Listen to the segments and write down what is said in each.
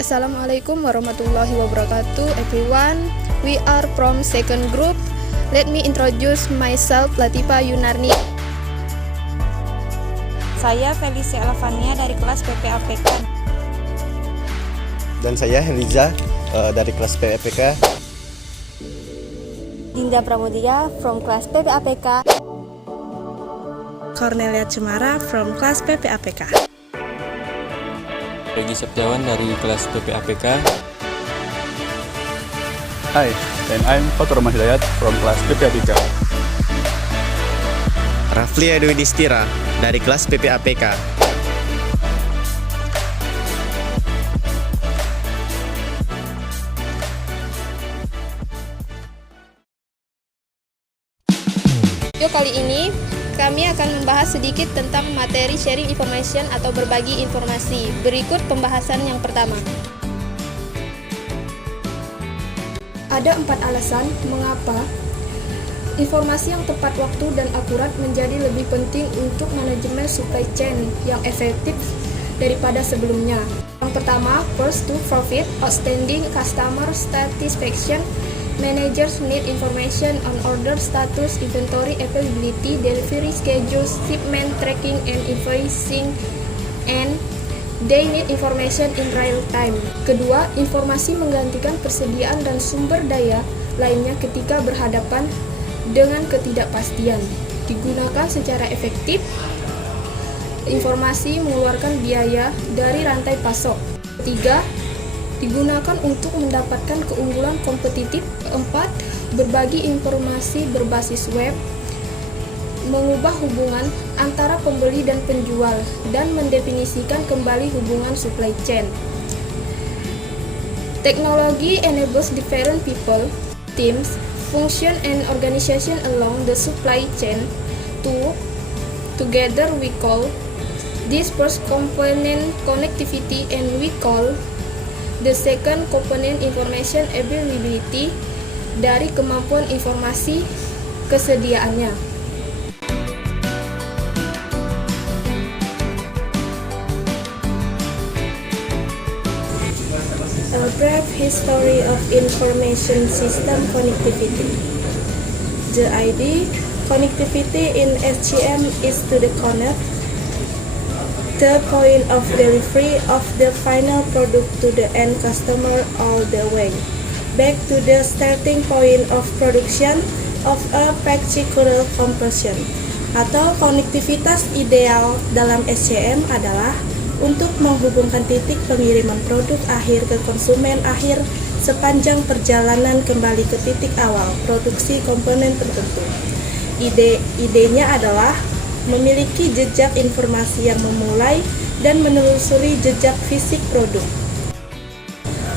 Assalamualaikum warahmatullahi wabarakatuh, everyone. We are from second group. Let me introduce myself, Latifa Yunarni. Saya Felicia Elvania dari kelas PPAPK. Dan saya Henriza dari kelas PPAPK. Dinda Pramudia from kelas PPAPK. Cornelia Cemara from kelas PPAPK. Regi Septiawan dari kelas PPAPK. Hi, and I'm Fatur Rahman Hidayat from kelas PPAPK. Rafli Edwi Distira dari kelas PPAPK. Video kali ini kami akan membahas sedikit tentang materi sharing information atau berbagi informasi. Berikut pembahasan yang pertama. Ada 4 alasan mengapa informasi yang tepat waktu dan akurat menjadi lebih penting untuk manajemen supply chain yang efektif daripada sebelumnya. Yang pertama, first to profit, outstanding customer satisfaction. Managers need information on order status, inventory availability, delivery schedules, shipment tracking, and invoicing, and they need information in real time. Kedua, informasi menggantikan persediaan dan sumber daya lainnya ketika berhadapan dengan ketidakpastian. Digunakan secara efektif, informasi mengeluarkan biaya dari rantai pasok. Ketiga, digunakan untuk mendapatkan keunggulan kompetitif. 4. Berbagi informasi berbasis web, mengubah hubungan antara pembeli dan penjual, dan mendefinisikan kembali hubungan supply chain. Technology enables different people, teams, function, and organization along the supply chain to together. We call this first component connectivity, and we call the second component information availability, dari kemampuan informasi kesediaannya. A brief history of information system connectivity. The idea connectivity in SCM is to the connect the point of delivery of the final product to the end customer all the way back to the starting point of production of a particular component. Atau konektivitas ideal dalam SCM adalah untuk menghubungkan titik pengiriman produk akhir ke konsumen akhir sepanjang perjalanan kembali ke titik awal produksi komponen tertentu. Idenya adalah memiliki jejak informasi yang memulai dan menelusuri jejak fisik produk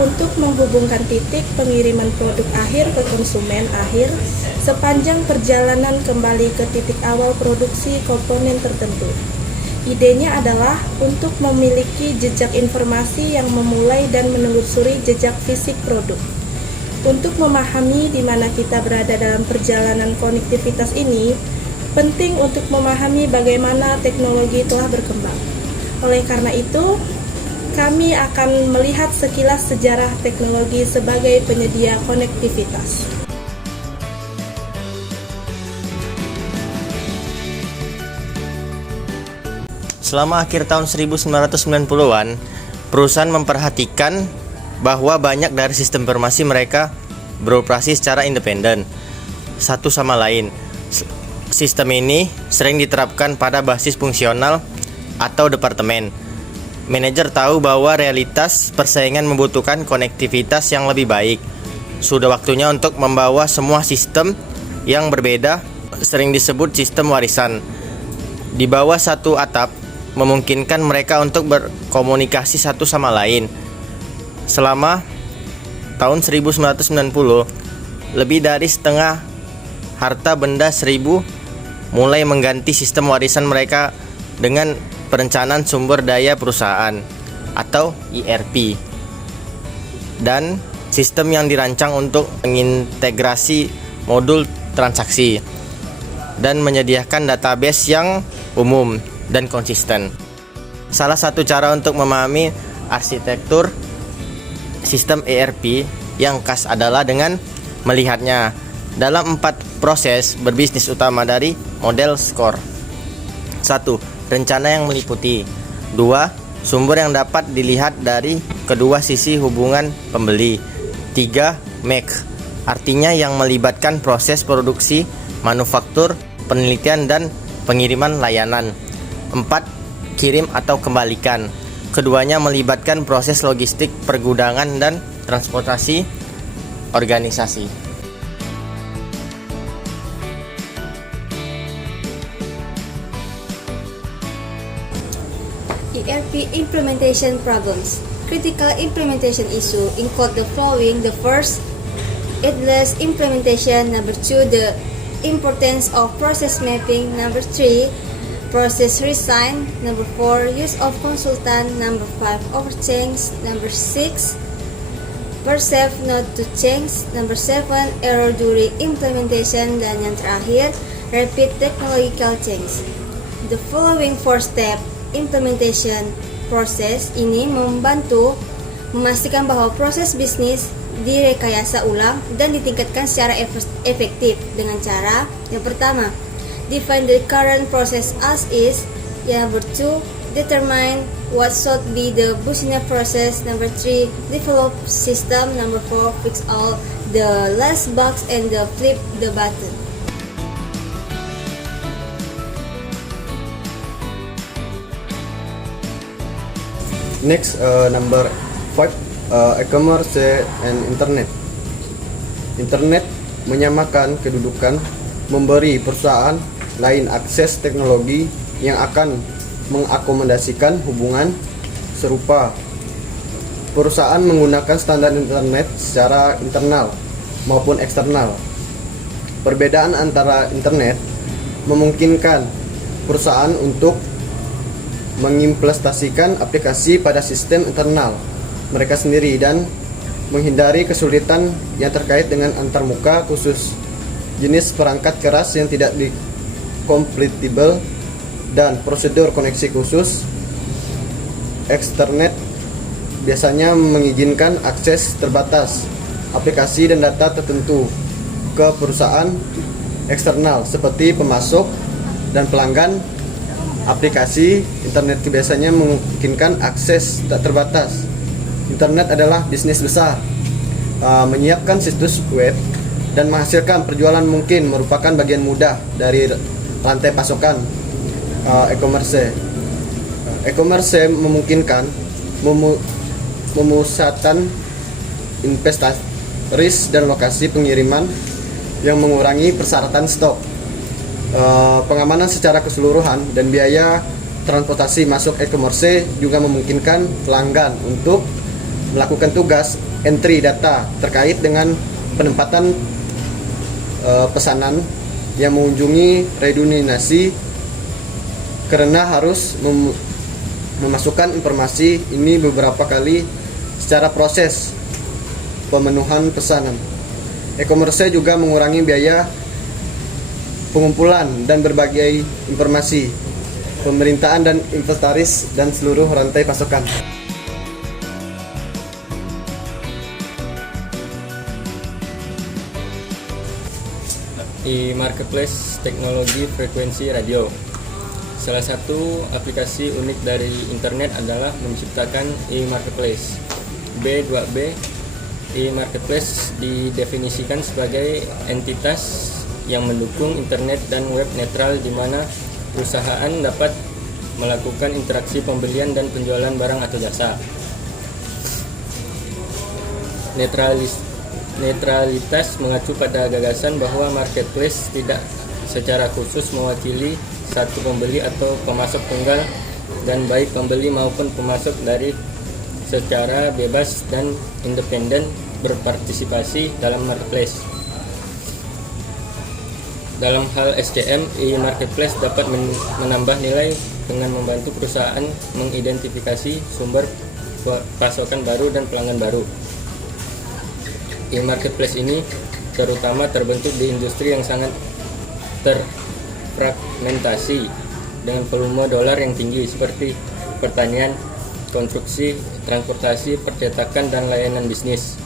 untuk menghubungkan titik pengiriman produk akhir ke konsumen akhir sepanjang perjalanan kembali ke titik awal produksi komponen tertentu. Idenya adalah untuk memiliki jejak informasi yang memulai dan menelusuri jejak fisik produk. Untuk memahami di mana kita berada dalam perjalanan konektivitas ini, penting untuk memahami bagaimana teknologi telah berkembang. Oleh karena itu, kami akan melihat sekilas sejarah teknologi sebagai penyedia konektivitas. Selama akhir tahun 1990-an, perusahaan memperhatikan bahwa banyak dari sistem informasi mereka beroperasi secara independen satu sama lain. Sistem ini sering diterapkan pada basis fungsional atau departemen. Manajer tahu bahwa realitas persaingan membutuhkan konektivitas yang lebih baik. Sudah waktunya untuk membawa semua sistem yang berbeda, sering disebut sistem warisan, di bawah satu atap, memungkinkan mereka untuk berkomunikasi satu sama lain. Selama tahun 1990, lebih dari setengah harta benda 1000 mulai mengganti sistem warisan mereka dengan perencanaan sumber daya perusahaan atau ERP, dan sistem yang dirancang untuk mengintegrasi modul transaksi dan menyediakan database yang umum dan konsisten. Salah satu cara untuk memahami arsitektur sistem ERP yang khas adalah dengan melihatnya dalam 4 proses berbisnis utama dari model SCORE. 1. Rencana yang meliputi. 2. Sumber yang dapat dilihat dari kedua sisi hubungan pembeli. 3. Make, artinya yang melibatkan proses produksi, manufaktur, penelitian, dan pengiriman layanan. 4. Kirim atau kembalikan. Keduanya melibatkan proses logistik, pergudangan, dan transportasi organisasi. ERP implementation problems. Critical implementation issue include the following. The first, headless implementation. Number 2, the importance of process mapping. Number 3, process resign. Number 4, use of consultant. Number 5, overchange. Number 6, perceive not to change. Number 7, error during implementation. Dan yang terakhir, rapid technological change. The following 4 step implementation proses ini membantu memastikan bahwa proses bisnis direkayasa ulang dan ditingkatkan secara efektif dengan cara yang pertama, define the current process as is. Number 2, determine what should be the business process. Number 3, develop system. Number 4, fix all the last bugs and flip the button. Next, number 5, e-commerce and internet. Internet menyamakan kedudukan, memberi perusahaan lain akses teknologi yang akan mengakomodasikan hubungan serupa. Perusahaan menggunakan standar internet secara internal maupun eksternal. Perbedaan antara internet memungkinkan perusahaan untuk mengimplementasikan aplikasi pada sistem internal mereka sendiri dan menghindari kesulitan yang terkait dengan antarmuka khusus, jenis perangkat keras yang tidak compatible, dan prosedur koneksi khusus. Externet biasanya mengizinkan akses terbatas aplikasi dan data tertentu ke perusahaan eksternal seperti pemasok dan pelanggan. Aplikasi internet biasanya memungkinkan akses tak terbatas. Internet adalah bisnis besar. Menyiapkan situs web dan menghasilkan penjualan mungkin merupakan bagian mudah dari rantai pasokan e-commerce. E-commerce memungkinkan memusatkan investasi, risk, dan lokasi pengiriman yang mengurangi persyaratan stok. Pengamanan secara keseluruhan dan biaya transportasi masuk e-commerce juga memungkinkan pelanggan untuk melakukan tugas entry data terkait dengan penempatan pesanan yang mengunjungi redundasi karena harus memasukkan informasi ini beberapa kali secara proses pemenuhan pesanan. E-commerce juga mengurangi biaya pengumpulan dan berbagai informasi pemerintahan dan inventaris dan seluruh rantai pasokan. E-marketplace teknologi frekuensi radio. Salah satu aplikasi unik dari internet adalah menciptakan e-marketplace. B2B, e-marketplace didefinisikan sebagai entitas yang mendukung internet dan web netral di mana perusahaan dapat melakukan interaksi pembelian dan penjualan barang atau jasa. Netralitas mengacu pada gagasan bahwa marketplace tidak secara khusus mewakili satu pembeli atau pemasok tunggal, dan baik pembeli maupun pemasok dari secara bebas dan independen berpartisipasi dalam marketplace. Dalam hal SCM, e-marketplace dapat menambah nilai dengan membantu perusahaan mengidentifikasi sumber pasokan baru dan pelanggan baru. E-marketplace ini terutama terbentuk di industri yang sangat terfragmentasi dengan volume dolar yang tinggi seperti pertanian, konstruksi, transportasi, percetakan, dan layanan bisnis.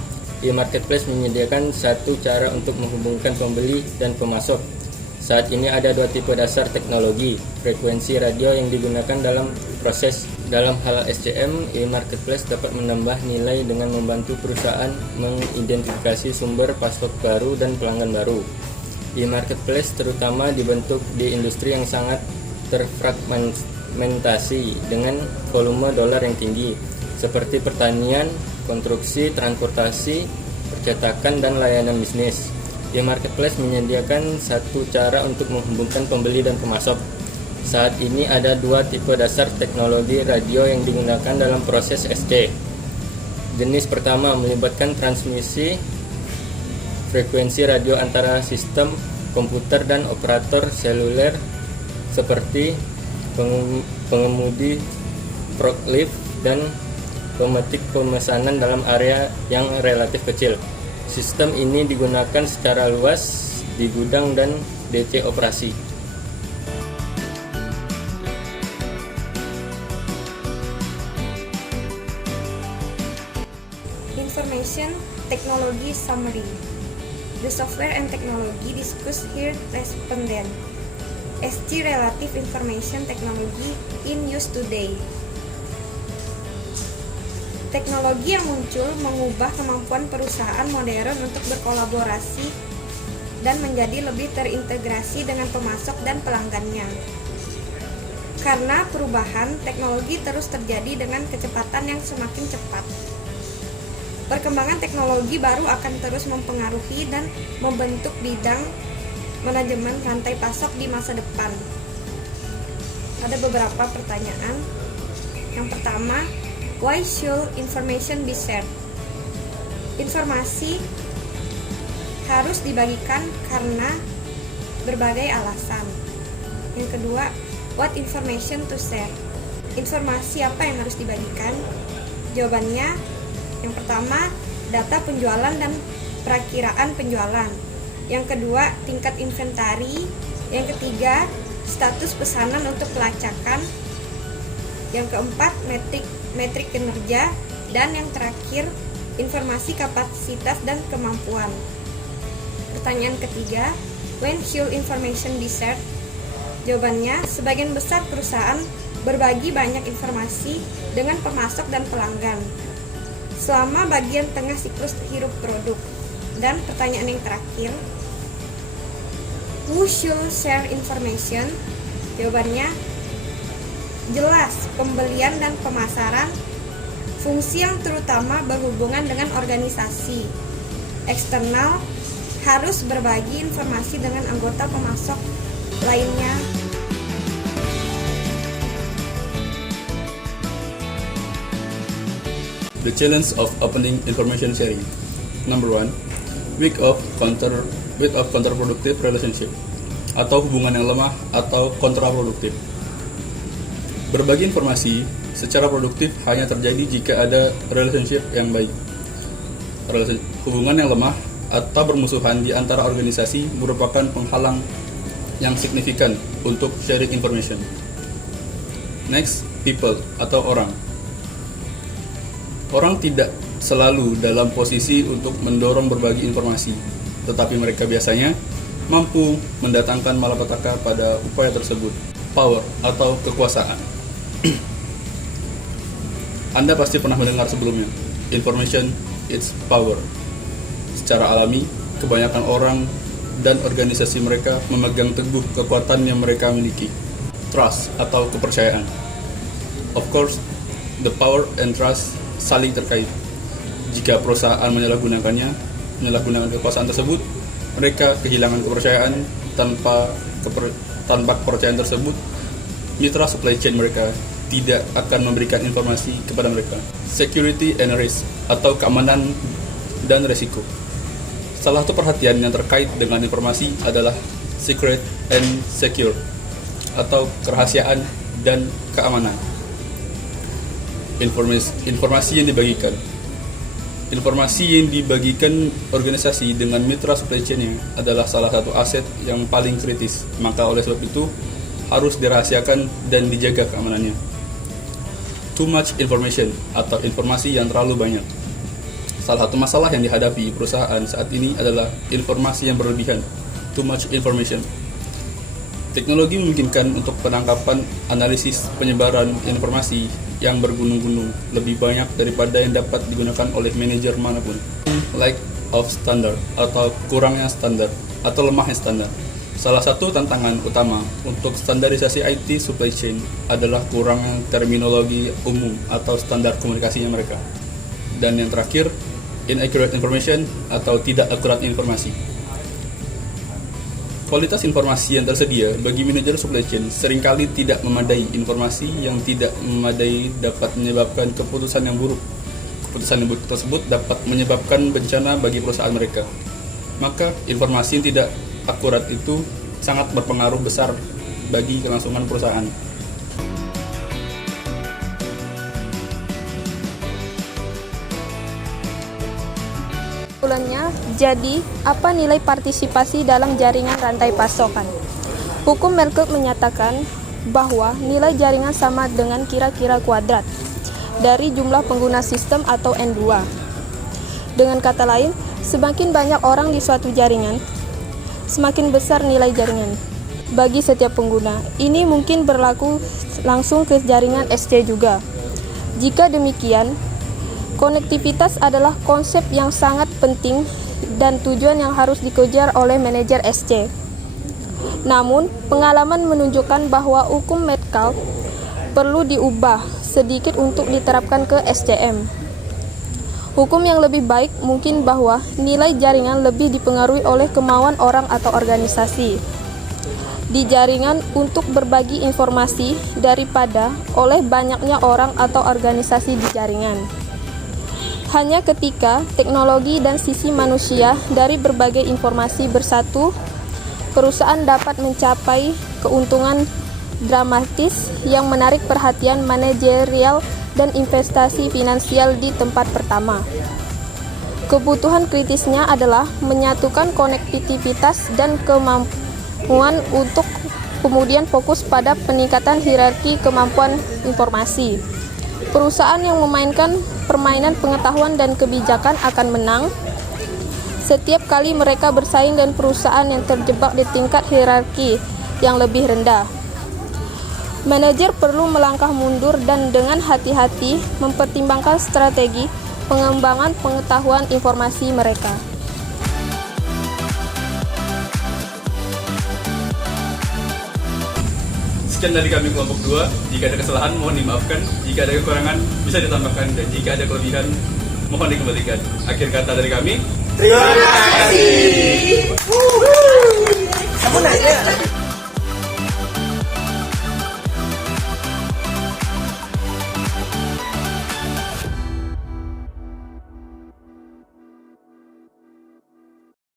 E-marketplace menyediakan satu cara untuk menghubungkan pembeli dan pemasok. Saat ini ada dua tipe dasar teknologi, frekuensi radio yang digunakan dalam proses. Dalam hal SCM, e-marketplace dapat menambah nilai dengan membantu perusahaan mengidentifikasi sumber pasok baru dan pelanggan baru. E-marketplace terutama dibentuk di industri yang sangat terfragmentasi dengan volume dolar yang tinggi, seperti pertanian, konstruksi, transportasi, percetakan, dan layanan bisnis. E-marketplace menyediakan satu cara untuk menghubungkan pembeli dan pemasok. Saat ini ada dua tipe dasar teknologi radio yang digunakan dalam proses SC. Jenis pertama melibatkan transmisi frekuensi radio antara sistem komputer dan operator seluler seperti pengemudi forklift dan pemetik pemesanan dalam area yang relatif kecil. Sistem ini digunakan secara luas di gudang dan DC operasi. Information Technology Summary. The software and technology discussed here respondent. ST Relative Information Technology in use today. Teknologi yang muncul mengubah kemampuan perusahaan modern untuk berkolaborasi dan menjadi lebih terintegrasi dengan pemasok dan pelanggannya. Karena perubahan teknologi terus terjadi dengan kecepatan yang semakin cepat. Perkembangan teknologi baru akan terus mempengaruhi dan membentuk bidang manajemen rantai pasok di masa depan. Ada beberapa pertanyaan. Yang pertama, why should information be shared? Informasi harus dibagikan karena berbagai alasan. Yang kedua, what information to share? Informasi apa yang harus dibagikan? Jawabannya, yang pertama, data penjualan dan perakiraan penjualan. Yang kedua, tingkat inventari. Yang ketiga, status pesanan untuk pelacakan. Yang keempat, metrik kinerja. Dan yang terakhir, informasi kapasitas dan kemampuan. Pertanyaan ketiga, when should information be shared? Jawabannya, sebagian besar perusahaan berbagi banyak informasi dengan pemasok dan pelanggan selama bagian tengah siklus hidup produk. Dan pertanyaan yang terakhir, who should share information? Jawabannya, jelas, pembelian dan pemasaran, fungsi yang terutama berhubungan dengan organisasi. Eksternal harus berbagi informasi dengan anggota pemasok lainnya. The challenge of opening information sharing. Number 1, weak of counterproductive relationship, atau hubungan yang lemah atau kontraproduktif. Berbagi informasi secara produktif hanya terjadi jika ada relationship yang baik. Hubungan yang lemah atau bermusuhan di antara organisasi merupakan penghalang yang signifikan untuk sharing information. Next, people atau orang. Orang tidak selalu dalam posisi untuk mendorong berbagi informasi, tetapi mereka biasanya mampu mendatangkan malapetaka pada upaya tersebut. Power atau kekuasaan. Anda pasti pernah mendengar sebelumnya, information is power. Secara alami, kebanyakan orang dan organisasi mereka memegang teguh kekuatan yang mereka miliki. Trust atau kepercayaan. Of course, the power and trust saling terkait. Jika perusahaan menyalahgunakan kekuasaan tersebut, mereka kehilangan kepercayaan. Tanpa kepercayaan tersebut, mitra supply chain mereka tidak akan memberikan informasi kepada mereka. Security and risk atau keamanan dan resiko. Salah satu perhatian yang terkait dengan informasi adalah secret and secure atau kerahasiaan dan keamanan. Informasi yang dibagikan. Informasi yang dibagikan organisasi dengan mitra supply chain-nya adalah salah satu aset yang paling kritis. Maka oleh sebab itu harus dirahasiakan dan dijaga keamanannya. too much information atau informasi yang terlalu banyak. Salah satu masalah yang dihadapi perusahaan saat ini adalah informasi yang berlebihan, too much information. Teknologi memungkinkan untuk penangkapan, analisis, penyebaran informasi yang bergunung-gunung lebih banyak daripada yang dapat digunakan oleh manajer manapun. Lack of standard atau kurangnya standar atau lemahnya standar. Salah satu tantangan utama untuk standarisasi IT supply chain adalah kurangnya terminologi umum atau standar komunikasinya mereka. Dan yang terakhir, inaccurate information atau tidak akuratnya informasi. Kualitas informasi yang tersedia bagi manajer supply chain seringkali tidak memadai. Informasi yang tidak memadai dapat menyebabkan keputusan yang buruk. Keputusan yang buruk tersebut dapat menyebabkan bencana bagi perusahaan mereka. Maka informasi yang tidak akurat itu sangat berpengaruh besar bagi kelangsungan perusahaan. Kesimpulannya, jadi apa nilai partisipasi dalam jaringan rantai pasokan? Hukum Merkle menyatakan bahwa nilai jaringan sama dengan kira-kira kuadrat dari jumlah pengguna sistem atau N2. Dengan kata lain, semakin banyak orang di suatu jaringan, semakin besar nilai jaringan bagi setiap pengguna. Ini mungkin berlaku langsung ke jaringan SC juga. Jika demikian, konektivitas adalah konsep yang sangat penting dan tujuan yang harus dikejar oleh manajer SC. Namun, pengalaman menunjukkan bahwa hukum Metcalfe perlu diubah sedikit untuk diterapkan ke SCM. Hukum yang lebih baik mungkin bahwa nilai jaringan lebih dipengaruhi oleh kemauan orang atau organisasi di jaringan untuk berbagi informasi daripada oleh banyaknya orang atau organisasi di jaringan. Hanya ketika teknologi dan sisi manusia dari berbagai informasi bersatu, perusahaan dapat mencapai keuntungan dramatis yang menarik perhatian manajerial dan investasi finansial di tempat pertama. Kebutuhan kritisnya adalah menyatukan konektivitas dan kemampuan untuk kemudian fokus pada peningkatan hierarki kemampuan informasi. Perusahaan yang memainkan permainan pengetahuan dan kebijakan akan menang setiap kali mereka bersaing dengan perusahaan yang terjebak di tingkat hierarki yang lebih rendah. Manajer perlu melangkah mundur dan dengan hati-hati mempertimbangkan strategi pengembangan pengetahuan informasi mereka. Sekian dari kami kelompok 2. Jika ada kesalahan mohon dimaafkan, jika ada kekurangan bisa ditambahkan, dan jika ada kelebihan mohon dikembalikan. Akhir kata dari kami, Terima kasih. Kamu nanya.